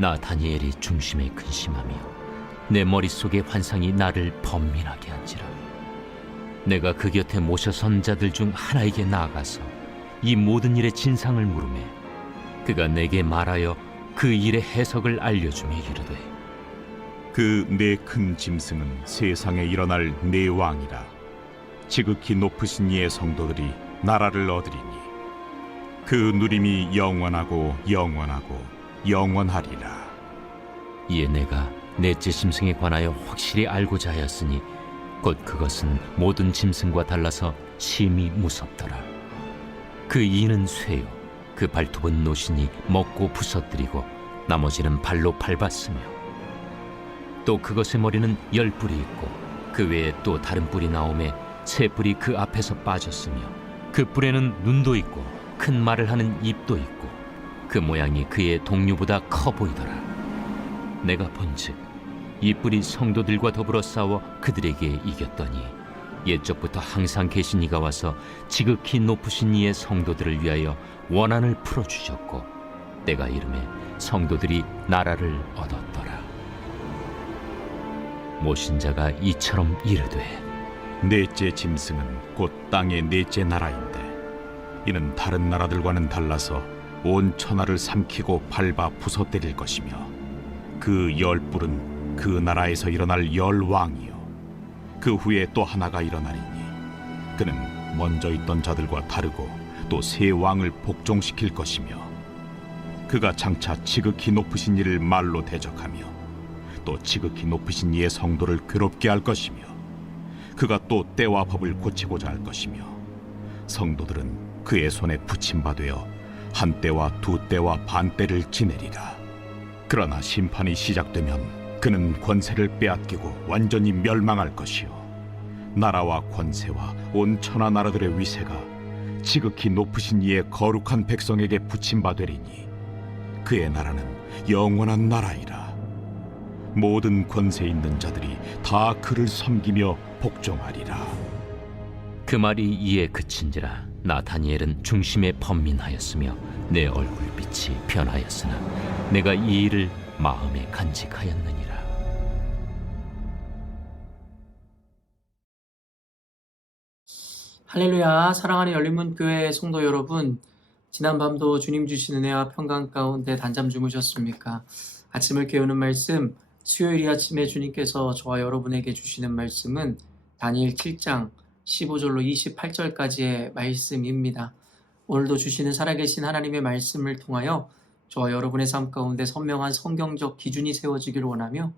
나 다니엘이 중심에 근심하며 내 머릿속의 환상이 나를 번민하게 한지라. 내가 그 곁에 모셔 선 자들 중 하나에게 나아가서 이 모든 일의 진상을 물으매 그가 내게 말하여 그 일의 해석을 알려주며 이르되, 그 네 큰 짐승은 세상에 일어날 네 왕이라. 지극히 높으신 이의 성도들이 나라를 얻으리니 그 누림이 영원하고 영원하고 영원하리라. 이에 내가 넷째 짐승에 관하여 확실히 알고자 하였으니 곧 그것은 모든 짐승과 달라서 심히 무섭더라. 그 이는 쇠요, 그 발톱은 노신이 먹고 부서뜨리고 나머지는 발로 밟았으며, 또 그것의 머리는 10뿔이 있고 그 외에 또 다른 뿔이 나오매 3뿔이 그 앞에서 빠졌으며, 그 뿔에는 눈도 있고 큰 말을 하는 입도 있고 그 모양이 그의 동류보다 커 보이더라. 내가 본즉 이 뿔이 성도들과 더불어 싸워 그들에게 이겼더니 옛적부터 항상 계신 이가 와서 지극히 높으신 이의 성도들을 위하여 원한을 풀어주셨고 때가 이름에 성도들이 나라를 얻었더라. 모신 자가 이처럼 이르되, 넷째 짐승은 곧 땅의 넷째 나라인데 이는 다른 나라들과는 달라서 온 천하를 삼키고 밟아 부서뜨릴 것이며, 그 10뿔은 그 나라에서 일어날 10왕이요 그 후에 또 하나가 일어나리니 그는 먼저 있던 자들과 다르고 또 새 왕을 복종시킬 것이며, 그가 장차 지극히 높으신 이를 말로 대적하며 또 지극히 높으신 이의 성도를 괴롭게 할 것이며, 그가 또 때와 법을 고치고자 할 것이며, 성도들은 그의 손에 붙임바되어 한 때와 두 때와 반 때를 지내리라. 그러나 심판이 시작되면 그는 권세를 빼앗기고 완전히 멸망할 것이요 나라와 권세와 온 천하 나라들의 위세가 지극히 높으신 이의 거룩한 백성에게 붙임바되리니 그의 나라는 영원한 나라이라. 모든 권세 있는 자들이 다 그를 섬기며 복종하리라. 그 말이 이에 그친지라 나 다니엘은 중심에 번민하였으며 내 얼굴빛이 변하였으나 내가 이 일을 마음에 간직하였느니라. 할렐루야. 사랑하는 열린문교회 성도 여러분, 지난밤도 주님 주신 은혜와 평강 가운데 단잠 주무셨습니까? 아침을 깨우는 말씀, 수요일 아침에 주님께서 저와 여러분에게 주시는 말씀은 다니엘 7장 15절로 28절까지의 말씀입니다. 오늘도 주시는 살아계신 하나님의 말씀을 통하여 저와 여러분의 삶 가운데 선명한 성경적 기준이 세워지기를 원하며,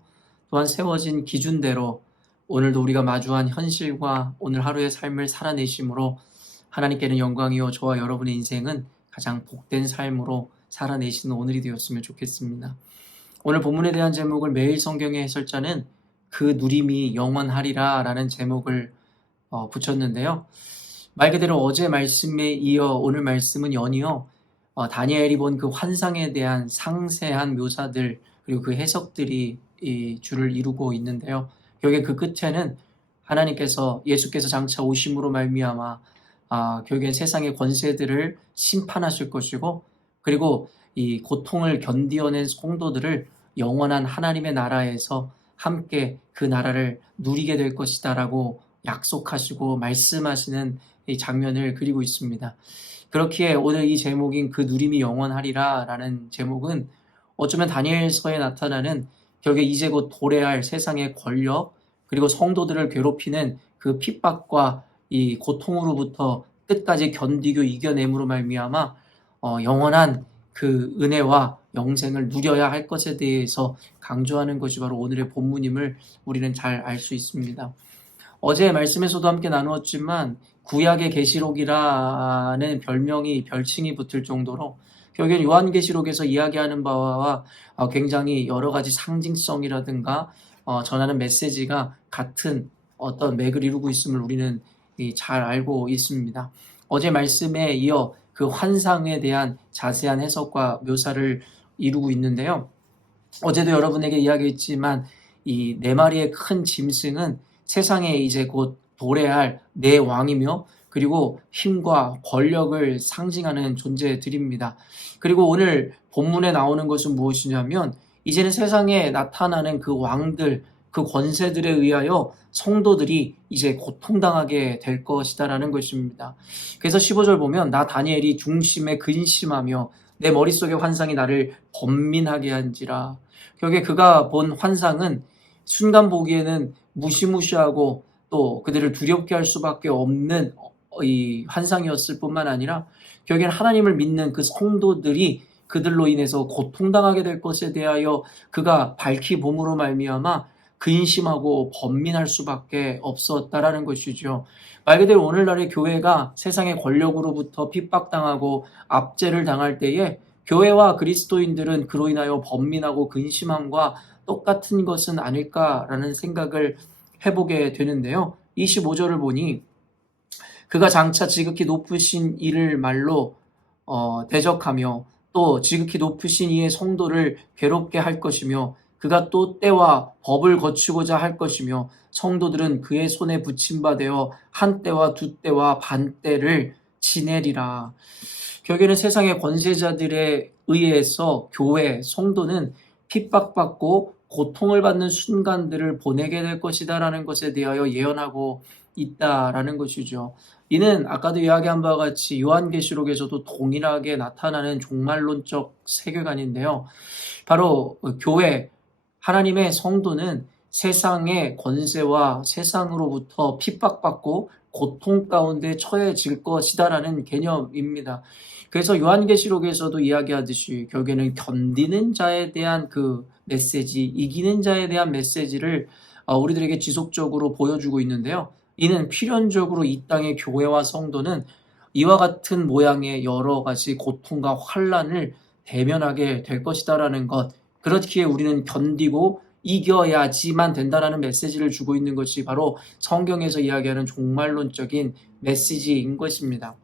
또한 세워진 기준대로 오늘도 우리가 마주한 현실과 오늘 하루의 삶을 살아내심으로 하나님께는 영광이요 저와 여러분의 인생은 가장 복된 삶으로 살아내시는 오늘이 되었으면 좋겠습니다. 오늘 본문에 대한 제목을 매일 성경의 해설자는 그 누림이 영원하리라 라는 제목을 붙였는데요. 말 그대로 어제 말씀에 이어 오늘 말씀은 연이어 다니엘이 본 그 환상에 대한 상세한 묘사들 그리고 그 해석들이 이 줄을 이루고 있는데요. 결국에 그 끝에는 하나님께서 예수께서 장차 오심으로 말미암아 결국엔 세상의 권세들을 심판하실 것이고, 그리고 이 고통을 견디어낸 성도들을 영원한 하나님의 나라에서 함께 그 나라를 누리게 될 것이다라고 약속하시고 말씀하시는 이 장면을 그리고 있습니다. 그렇기에 오늘 이 제목인 그 누림이 영원하리라 라는 제목은 어쩌면 다니엘서에 나타나는 결국에 이제 곧 도래할 세상의 권력 그리고 성도들을 괴롭히는 그 핍박과 이 고통으로부터 끝까지 견디고 이겨냄으로 말미암아 영원한 그 은혜와 영생을 누려야 할 것에 대해서 강조하는 것이 바로 오늘의 본문임을 우리는 잘 알 수 있습니다. 어제 말씀에서도 함께 나누었지만 구약의 계시록이라는 별칭이 붙을 정도로 결국엔 요한계시록에서 이야기하는 바와 굉장히 여러 가지 상징성이라든가 전하는 메시지가 같은 어떤 맥을 이루고 있음을 우리는 잘 알고 있습니다. 어제 말씀에 이어 그 환상에 대한 자세한 해석과 묘사를 이루고 있는데요. 어제도 여러분에게 이야기했지만 이 네 마리의 큰 짐승은 세상에 이제 곧 도래할 네 왕이며 그리고 힘과 권력을 상징하는 존재들입니다. 그리고 오늘 본문에 나오는 것은 무엇이냐면 이제는 세상에 나타나는 그 왕들, 그 권세들에 의하여 성도들이 이제 고통당하게 될 것이다라는 것입니다. 그래서 15절 보면 나 다니엘이 중심에 근심하며 내 머릿속의 환상이 나를 번민하게 한지라. 결국에 그가 본 환상은 순간 보기에는 무시무시하고 또 그들을 두렵게 할 수밖에 없는 이 환상이었을 뿐만 아니라 결국엔 하나님을 믿는 그 성도들이 그들로 인해서 고통당하게 될 것에 대하여 그가 밝히 봄으로 말미암아 근심하고 번민할 수밖에 없었다라는 것이죠. 말 그대로 오늘날의 교회가 세상의 권력으로부터 핍박당하고 압제를 당할 때에 교회와 그리스도인들은 그로 인하여 번민하고 근심함과 똑같은 것은 아닐까라는 생각을 해보게 되는데요. 25절을 보니 그가 장차 지극히 높으신 이를 말로 대적하며 또 지극히 높으신 이의 성도를 괴롭게 할 것이며 그가 또 때와 법을 거치고자 할 것이며 성도들은 그의 손에 붙임바 되어 한 때와 두 때와 반 때를 지내리라. 결국에는 세상의 권세자들에 의해서 교회, 성도는 핍박받고 고통을 받는 순간들을 보내게 될 것이다라는 것에 대하여 예언하고 있다라는 것이죠. 이는 아까도 이야기한 바와 같이 요한계시록에서도 동일하게 나타나는 종말론적 세계관인데요. 바로 교회, 하나님의 성도는 세상의 권세와 세상으로부터 핍박받고 고통 가운데 처해질 것이다라는 개념입니다. 그래서 요한계시록에서도 이야기하듯이 결국에는 견디는 자에 대한 그 메시지, 이기는 자에 대한 메시지를 우리들에게 지속적으로 보여주고 있는데요. 이는 필연적으로 이 땅의 교회와 성도는 이와 같은 모양의 여러 가지 고통과 환난을 대면하게 될 것이다라는 것, 그렇기에 우리는 견디고 이겨야지만 된다라는 메시지를 주고 있는 것이 바로 성경에서 이야기하는 종말론적인 메시지인 것입니다.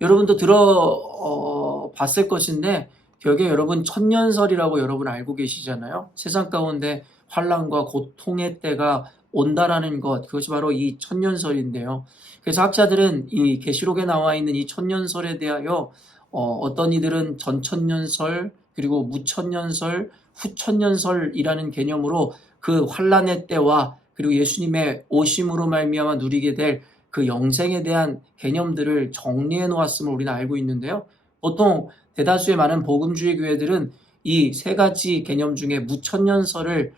여러분도 들어봤을 것인데 결국에 여러분 천년설이라고 여러분 알고 계시잖아요. 세상 가운데 환난과 고통의 때가 온다라는 것, 그것이 바로 이 천년설인데요. 그래서 학자들은 이 계시록에 나와 있는 이 천년설에 대하여 어떤 이들은 전천년설, 그리고 무천년설, 후천년설이라는 개념으로 그 환난의 때와 그리고 예수님의 오심으로 말미암아 누리게 될 그 영생에 대한 개념들을 정리해 놓았음을 우리는 알고 있는데요. 보통 대다수의 많은 복음주의 교회들은 이 세 가지 개념 중에 무천년설을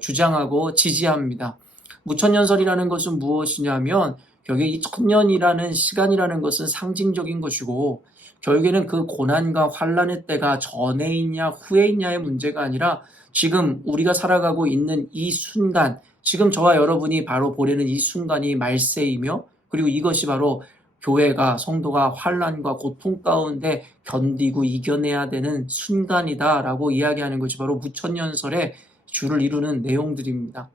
주장하고 지지합니다. 무천년설이라는 것은 무엇이냐면 결국에 이 천년이라는 시간이라는 것은 상징적인 것이고 결국에는 그 고난과 환난의 때가 전에 있냐 후에 있냐의 문제가 아니라 지금 우리가 살아가고 있는 이 순간, 지금 저와 여러분이 바로 보내는 이 순간이 말세이며 그리고 이것이 바로 교회가, 성도가 환난과 고통 가운데 견디고 이겨내야 되는 순간이다라고 이야기하는 것이 바로 무천년설의 주를 이루는 내용들입니다.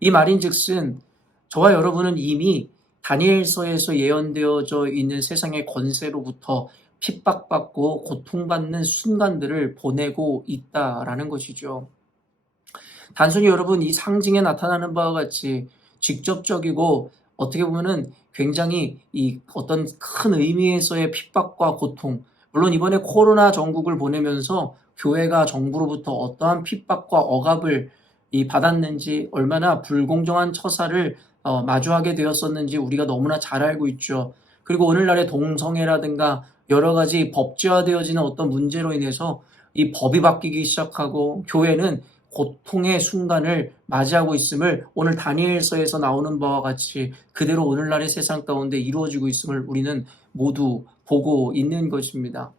이 말인즉슨 저와 여러분은 이미 다니엘서에서 예언되어져 있는 세상의 권세로부터 핍박받고 고통받는 순간들을 보내고 있다라는 것이죠. 단순히 여러분 이 상징에 나타나는 바와 같이 직접적이고 어떻게 보면은 굉장히 이 어떤 큰 의미에서의 핍박과 고통, 물론 이번에 코로나 전국을 보내면서 교회가 정부로부터 어떠한 핍박과 억압을 받았는지, 얼마나 불공정한 처사를 마주하게 되었었는지 우리가 너무나 잘 알고 있죠. 그리고 오늘날의 동성애라든가 여러 가지 법제화되어지는 어떤 문제로 인해서 이 법이 바뀌기 시작하고 교회는 고통의 순간을 맞이하고 있음을 오늘 다니엘서에서 나오는 바와 같이 그대로 오늘날의 세상 가운데 이루어지고 있음을 우리는 모두 보고 있는 것입니다.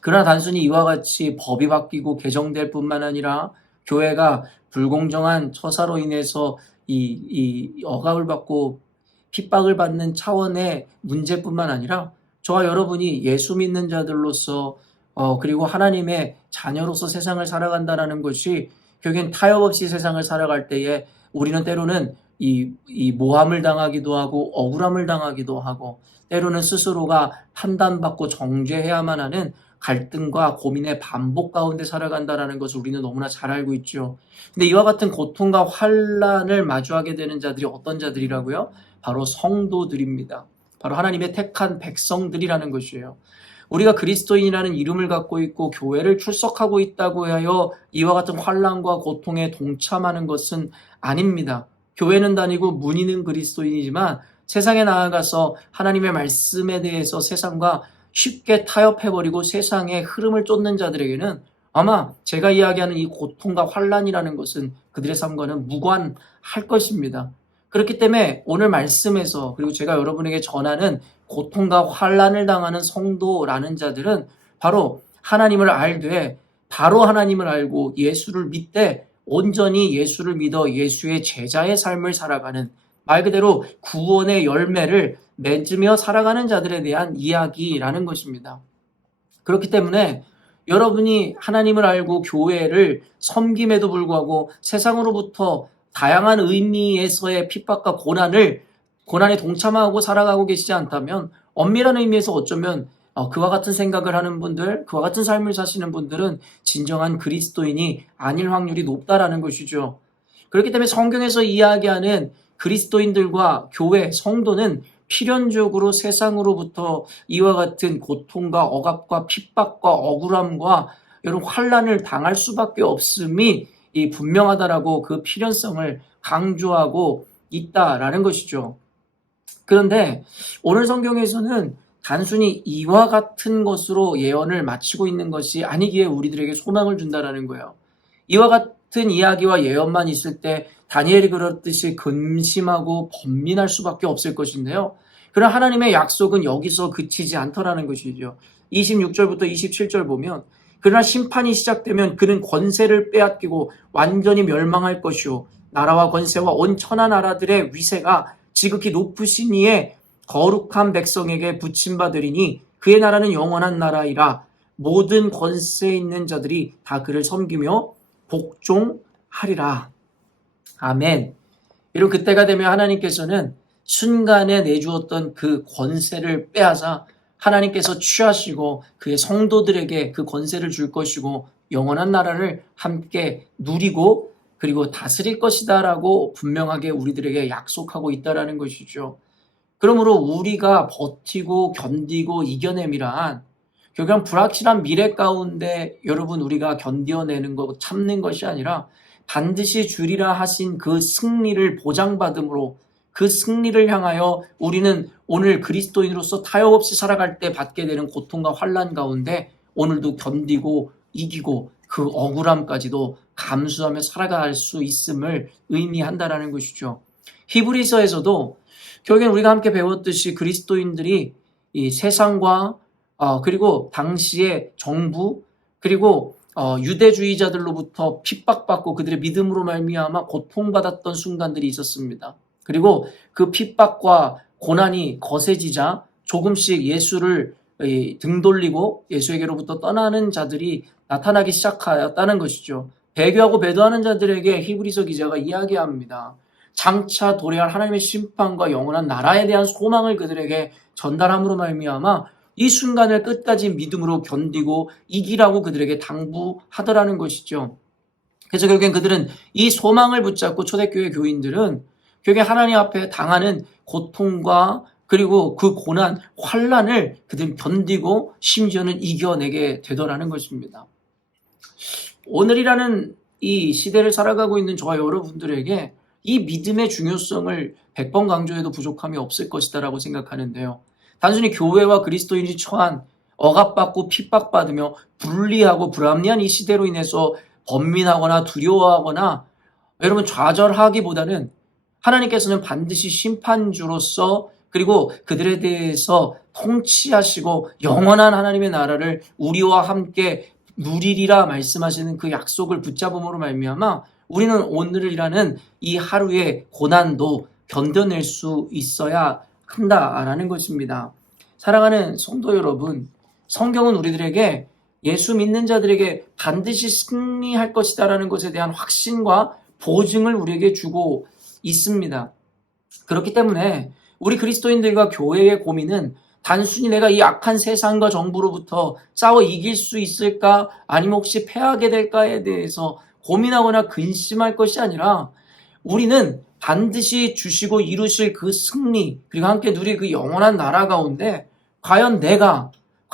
그러나 단순히 이와 같이 법이 바뀌고 개정될 뿐만 아니라 교회가 불공정한 처사로 인해서 이 억압을 받고 핍박을 받는 차원의 문제뿐만 아니라 저와 여러분이 예수 믿는 자들로서 그리고 하나님의 자녀로서 세상을 살아간다는 것이 결국엔 타협 없이 세상을 살아갈 때에 우리는 때로는 이 모함을 당하기도 하고 억울함을 당하기도 하고 때로는 스스로가 판단받고 정죄해야만 하는 갈등과 고민의 반복 가운데 살아간다는 것을 우리는 너무나 잘 알고 있죠. 근데 이와 같은 고통과 환난을 마주하게 되는 자들이 어떤 자들이라고요? 바로 성도들입니다. 바로 하나님의 택한 백성들이라는 것이에요. 우리가 그리스도인이라는 이름을 갖고 있고 교회를 출석하고 있다고 하여 이와 같은 환난과 고통에 동참하는 것은 아닙니다. 교회는 다니고 문의는 그리스도인이지만 세상에 나아가서 하나님의 말씀에 대해서 세상과 쉽게 타협해버리고 세상의 흐름을 쫓는 자들에게는 아마 제가 이야기하는 이 고통과 환난이라는 것은 그들의 삶과는 무관할 것입니다. 그렇기 때문에 오늘 말씀에서 그리고 제가 여러분에게 전하는 고통과 환난을 당하는 성도라는 자들은 바로 하나님을 알되 바로 하나님을 알고 예수를 믿되 온전히 예수를 믿어 예수의 제자의 삶을 살아가는 말 그대로 구원의 열매를 맺으며 살아가는 자들에 대한 이야기라는 것입니다. 그렇기 때문에 여러분이 하나님을 알고 교회를 섬김에도 불구하고 세상으로부터 다양한 의미에서의 핍박과 고난에 동참하고 살아가고 계시지 않다면 엄밀한 의미에서 어쩌면 그와 같은 생각을 하는 분들, 그와 같은 삶을 사시는 분들은 진정한 그리스도인이 아닐 확률이 높다라는 것이죠. 그렇기 때문에 성경에서 이야기하는 그리스도인들과 교회, 성도는 필연적으로 세상으로부터 이와 같은 고통과 억압과 핍박과 억울함과 이런 환난을 당할 수밖에 없음이 분명하다라고 그 필연성을 강조하고 있다라는 것이죠. 그런데 오늘 성경에서는 단순히 이와 같은 것으로 예언을 마치고 있는 것이 아니기에 우리들에게 소망을 준다라는 거예요. 이와 같은 이야기와 예언만 있을 때 다니엘이 그렇듯이 근심하고 번민할 수밖에 없을 것인데요. 그러나 하나님의 약속은 여기서 그치지 않더라는 것이죠. 26절부터 27절 보면 그러나 심판이 시작되면 그는 권세를 빼앗기고 완전히 멸망할 것이요 나라와 권세와 온 천하 나라들의 위세가 지극히 높으신 이의 거룩한 백성에게 붙임받으리니 그의 나라는 영원한 나라이라 모든 권세에 있는 자들이 다 그를 섬기며 복종하리라. 아멘. 이런 그때가 되면 하나님께서는 순간에 내주었던 그 권세를 빼앗아 하나님께서 취하시고 그의 성도들에게 그 권세를 줄 것이고 영원한 나라를 함께 누리고 그리고 다스릴 것이다라고 분명하게 우리들에게 약속하고 있다라는 것이죠. 그러므로 우리가 버티고 견디고 이겨냄이란 결국은 불확실한 미래 가운데 여러분 우리가 견뎌내는 것, 참는 것이 아니라 반드시 주리라 하신 그 승리를 보장받음으로 그 승리를 향하여 우리는 오늘 그리스도인으로서 타협 없이 살아갈 때 받게 되는 고통과 환난 가운데 오늘도 견디고 이기고 그 억울함까지도 감수하며 살아갈 수 있음을 의미한다라는 것이죠. 히브리서에서도 결국엔 우리가 함께 배웠듯이 그리스도인들이 이 세상과 그리고 당시의 정부 그리고 유대주의자들로부터 핍박받고 그들의 믿음으로 말미암아 고통받았던 순간들이 있었습니다. 그리고 그 핍박과 고난이 거세지자 조금씩 예수를 등 돌리고 예수에게로부터 떠나는 자들이 나타나기 시작하였다는 것이죠. 배교하고 배도하는 자들에게 히브리서 기자가 이야기합니다. 장차 도래할 하나님의 심판과 영원한 나라에 대한 소망을 그들에게 전달함으로 말미암아 이 순간을 끝까지 믿음으로 견디고 이기라고 그들에게 당부하더라는 것이죠. 그래서 결국엔 그들은 이 소망을 붙잡고 초대교회 교인들은 결국에 하나님 앞에 당하는 고통과 그리고 그 고난, 환난을 그들은 견디고 심지어는 이겨내게 되더라는 것입니다. 오늘이라는 이 시대를 살아가고 있는 저와 여러분들에게 이 믿음의 중요성을 100번 강조해도 부족함이 없을 것이다라고 생각하는데요. 단순히 교회와 그리스도인이 처한 억압받고 핍박받으며 불리하고 불합리한 이 시대로 인해서 번민하거나 두려워하거나 여러분 좌절하기보다는 하나님께서는 반드시 심판주로서 그리고 그들에 대해서 통치하시고 영원한 하나님의 나라를 우리와 함께 누리리라 말씀하시는 그 약속을 붙잡음으로 말미암아 우리는 오늘이라는 이 하루의 고난도 견뎌낼 수 있어야 한다라는 것입니다. 사랑하는 성도 여러분, 성경은 우리들에게 예수 믿는 자들에게 반드시 승리할 것이다라는 것에 대한 확신과 보증을 우리에게 주고 있습니다. 그렇기 때문에 우리 그리스도인들과 교회의 고민은 단순히 내가 이 악한 세상과 정부로부터 싸워 이길 수 있을까 아니면 혹시 패하게 될까에 대해서 고민하거나 근심할 것이 아니라 우리는 반드시 주시고 이루실 그 승리 그리고 함께 누릴 그 영원한 나라 가운데 과연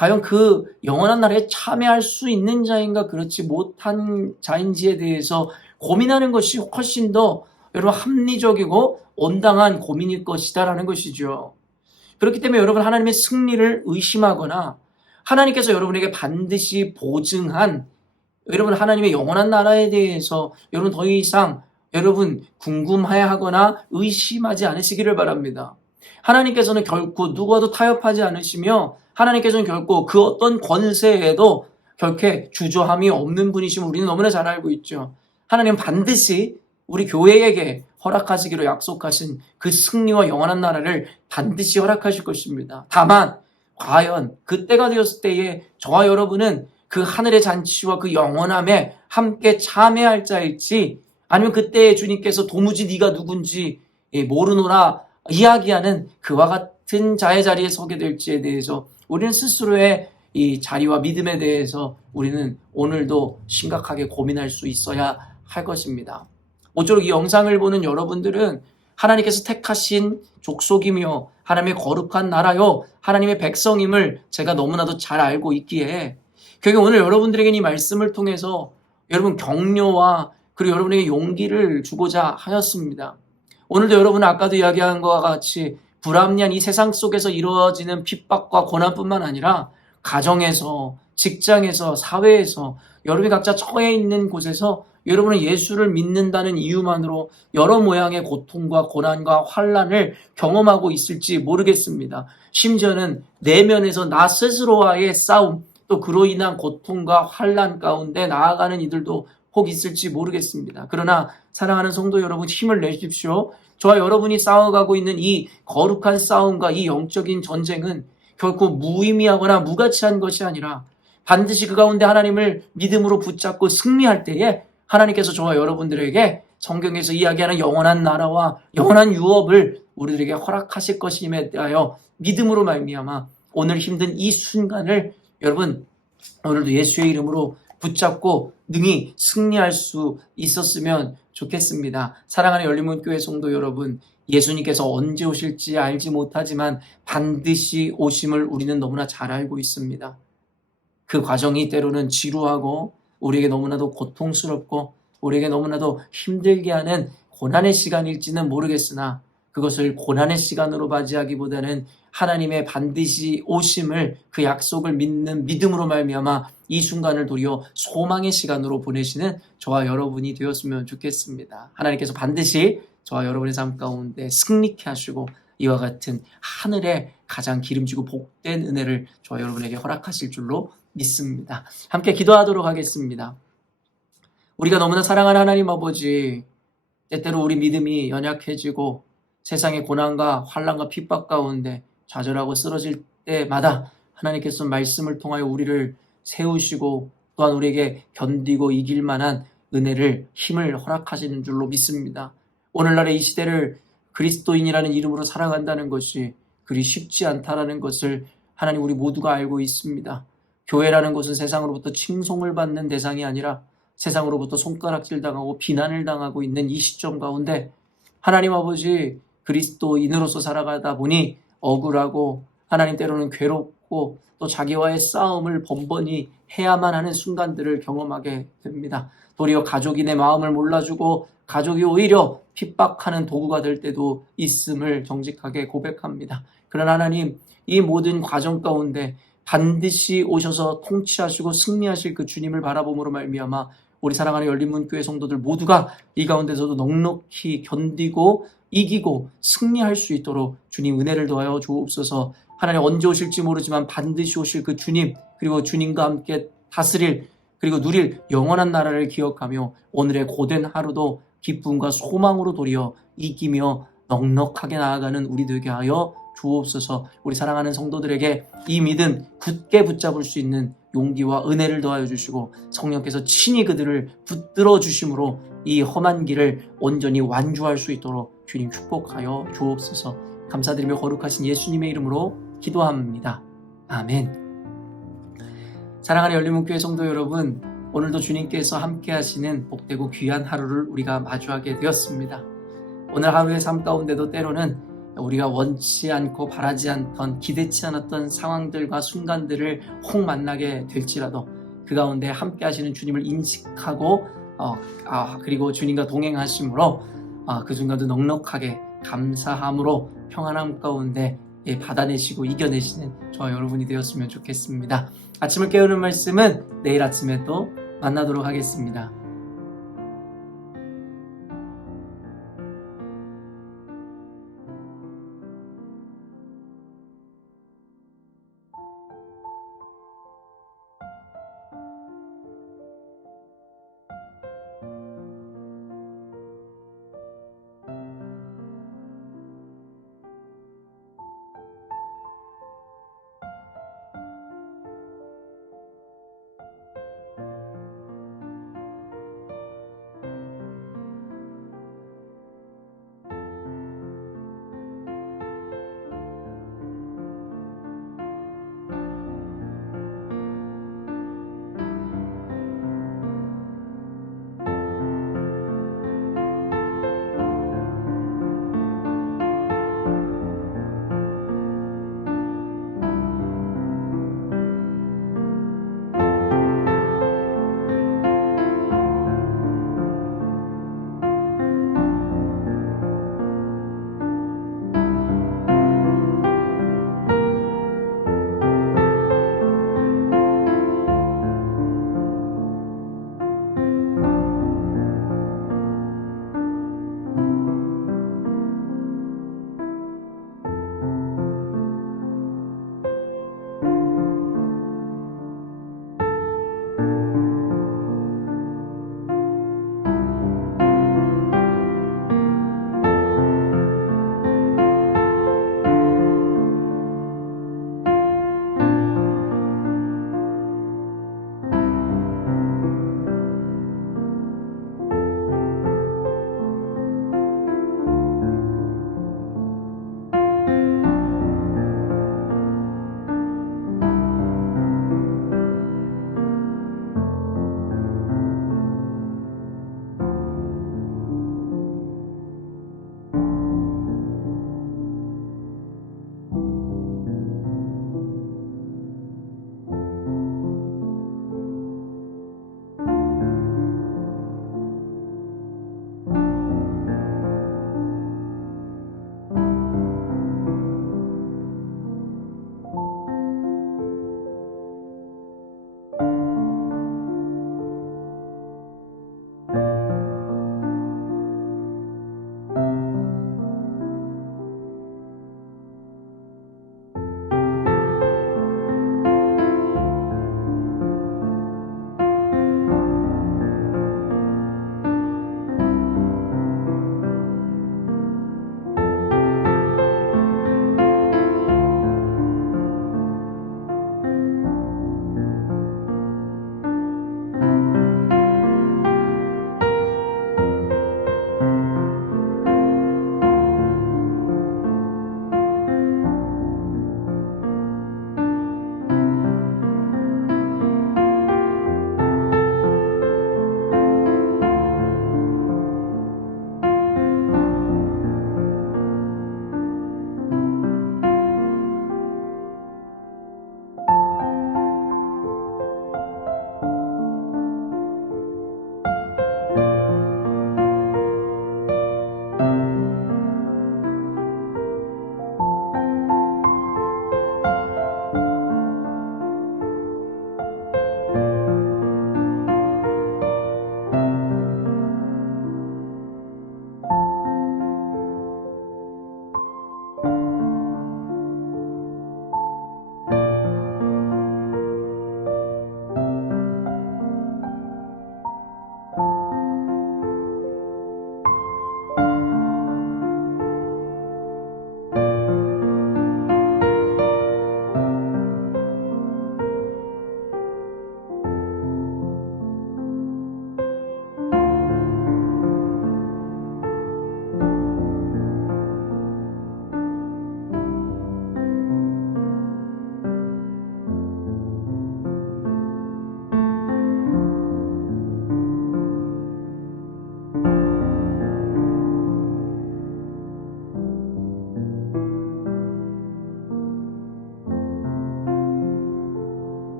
과연 그 영원한 나라에 참여할 수 있는 자인가 그렇지 못한 자인지에 대해서 고민하는 것이 훨씬 더 여러분 합리적이고 온당한 고민일 것이다라는 것이죠. 그렇기 때문에 여러분 하나님의 승리를 의심하거나 하나님께서 여러분에게 반드시 보증한 여러분 하나님의 영원한 나라에 대해서 여러분 더 이상 여러분 궁금해하거나 의심하지 않으시기를 바랍니다. 하나님께서는 결코 누구와도 타협하지 않으시며 하나님께서는 결코 그 어떤 권세에도 결코 주저함이 없는 분이심을 우리는 너무나 잘 알고 있죠. 하나님은 반드시 우리 교회에게 허락하시기로 약속하신 그 승리와 영원한 나라를 반드시 허락하실 것입니다. 다만 과연 그때가 되었을 때에 저와 여러분은 그 하늘의 잔치와 그 영원함에 함께 참여할 자일지 아니면 그때 주님께서 도무지 네가 누군지 모르노라 이야기하는 그와 같은 자의 자리에 서게 될지에 대해서 우리는 스스로의 이 자리와 믿음에 대해서 우리는 오늘도 심각하게 고민할 수 있어야 할 것입니다. 모쪼록 이 영상을 보는 여러분들은 하나님께서 택하신 족속이며 하나님의 거룩한 나라요 하나님의 백성임을 제가 너무나도 잘 알고 있기에 결국 오늘 여러분들에게 이 말씀을 통해서 여러분 격려와 그리고 여러분에게 용기를 주고자 하였습니다. 오늘도 여러분은 아까도 이야기한 것과 같이 불합리한 이 세상 속에서 이루어지는 핍박과 고난뿐만 아니라 가정에서, 직장에서, 사회에서 여러분이 각자 처해 있는 곳에서 여러분은 예수를 믿는다는 이유만으로 여러 모양의 고통과 고난과 환난을 경험하고 있을지 모르겠습니다. 심지어는 내면에서 나 스스로와의 싸움, 또 그로 인한 고통과 환난 가운데 나아가는 이들도 혹 있을지 모르겠습니다. 그러나 사랑하는 성도 여러분 힘을 내십시오. 저와 여러분이 싸워가고 있는 이 거룩한 싸움과 이 영적인 전쟁은 결코 무의미하거나 무가치한 것이 아니라 반드시 그 가운데 하나님을 믿음으로 붙잡고 승리할 때에 하나님께서 저와 여러분들에게 성경에서 이야기하는 영원한 나라와 영원한 유업을 우리들에게 허락하실 것임에 대하여 믿음으로 말미암아 오늘 힘든 이 순간을 여러분 오늘도 예수의 이름으로 붙잡고 능히 승리할 수 있었으면 좋겠습니다. 사랑하는 열린문교회 성도 여러분, 예수님께서 언제 오실지 알지 못하지만 반드시 오심을 우리는 너무나 잘 알고 있습니다. 그 과정이 때로는 지루하고 우리에게 너무나도 고통스럽고 우리에게 너무나도 힘들게 하는 고난의 시간일지는 모르겠으나 그것을 고난의 시간으로 맞이하기보다는 하나님의 반드시 오심을 그 약속을 믿는 믿음으로 말미암아 이 순간을 도리어 소망의 시간으로 보내시는 저와 여러분이 되었으면 좋겠습니다. 하나님께서 반드시 저와 여러분의 삶 가운데 승리케 하시고 이와 같은 하늘의 가장 기름지고 복된 은혜를 저와 여러분에게 허락하실 줄로 믿습니다. 함께 기도하도록 하겠습니다. 우리가 너무나 사랑하는 하나님 아버지, 때때로 우리 믿음이 연약해지고 세상의 고난과 환난과 핍박 가운데 좌절하고 쓰러질 때마다 하나님께서 말씀을 통하여 우리를 세우시고 또한 우리에게 견디고 이길 만한 은혜를 힘을 허락하시는 줄로 믿습니다. 오늘날의 이 시대를 그리스도인이라는 이름으로 살아간다는 것이 그리 쉽지 않다라는 것을 하나님 우리 모두가 알고 있습니다. 교회라는 것은 세상으로부터 칭송을 받는 대상이 아니라 세상으로부터 손가락질 당하고 비난을 당하고 있는 이 시점 가운데 하나님 아버지 그리스도인으로서 살아가다 보니 억울하고 하나님 때로는 괴롭고 또 자기와의 싸움을 번번이 해야만 하는 순간들을 경험하게 됩니다. 도리어 가족이 내 마음을 몰라주고 가족이 오히려 핍박하는 도구가 될 때도 있음을 정직하게 고백합니다. 그러나 하나님 이 모든 과정 가운데 반드시 오셔서 통치하시고 승리하실 그 주님을 바라봄으로 말미암아 우리 사랑하는 열린문교회 성도들 모두가 이 가운데서도 넉넉히 견디고 이기고 승리할 수 있도록 주님 은혜를 더하여 주옵소서. 하나님 언제 오실지 모르지만 반드시 오실 그 주님 그리고 주님과 함께 다스릴 그리고 누릴 영원한 나라를 기억하며 오늘의 고된 하루도 기쁨과 소망으로 도리어 이기며 넉넉하게 나아가는 우리 되게 하여 주옵소서. 우리 사랑하는 성도들에게 이 믿음 굳게 붙잡을 수 있는 용기와 은혜를 더하여 주시고 성령께서 친히 그들을 붙들어 주심으로 이 험한 길을 온전히 완주할 수 있도록 주님 축복하여 주옵소서. 감사드리며 거룩하신 예수님의 이름으로 기도합니다. 아멘. 사랑하는 열린문교회 성도 여러분, 오늘도 주님께서 함께 하시는 복되고 귀한 하루를 우리가 마주하게 되었습니다. 오늘 하루의 삶 가운데도 때로는 우리가 원치 않고 바라지 않던 기대치 않았던 상황들과 순간들을 혹 만나게 될지라도 그 가운데 함께 하시는 주님을 인식하고 그리고 주님과 동행하심으로 그 순간도 넉넉하게 감사함으로 평안함 가운데 받아내시고 이겨내시는 저와 여러분이 되었으면 좋겠습니다. 아침을 깨우는 말씀은 내일 아침에 또 만나도록 하겠습니다.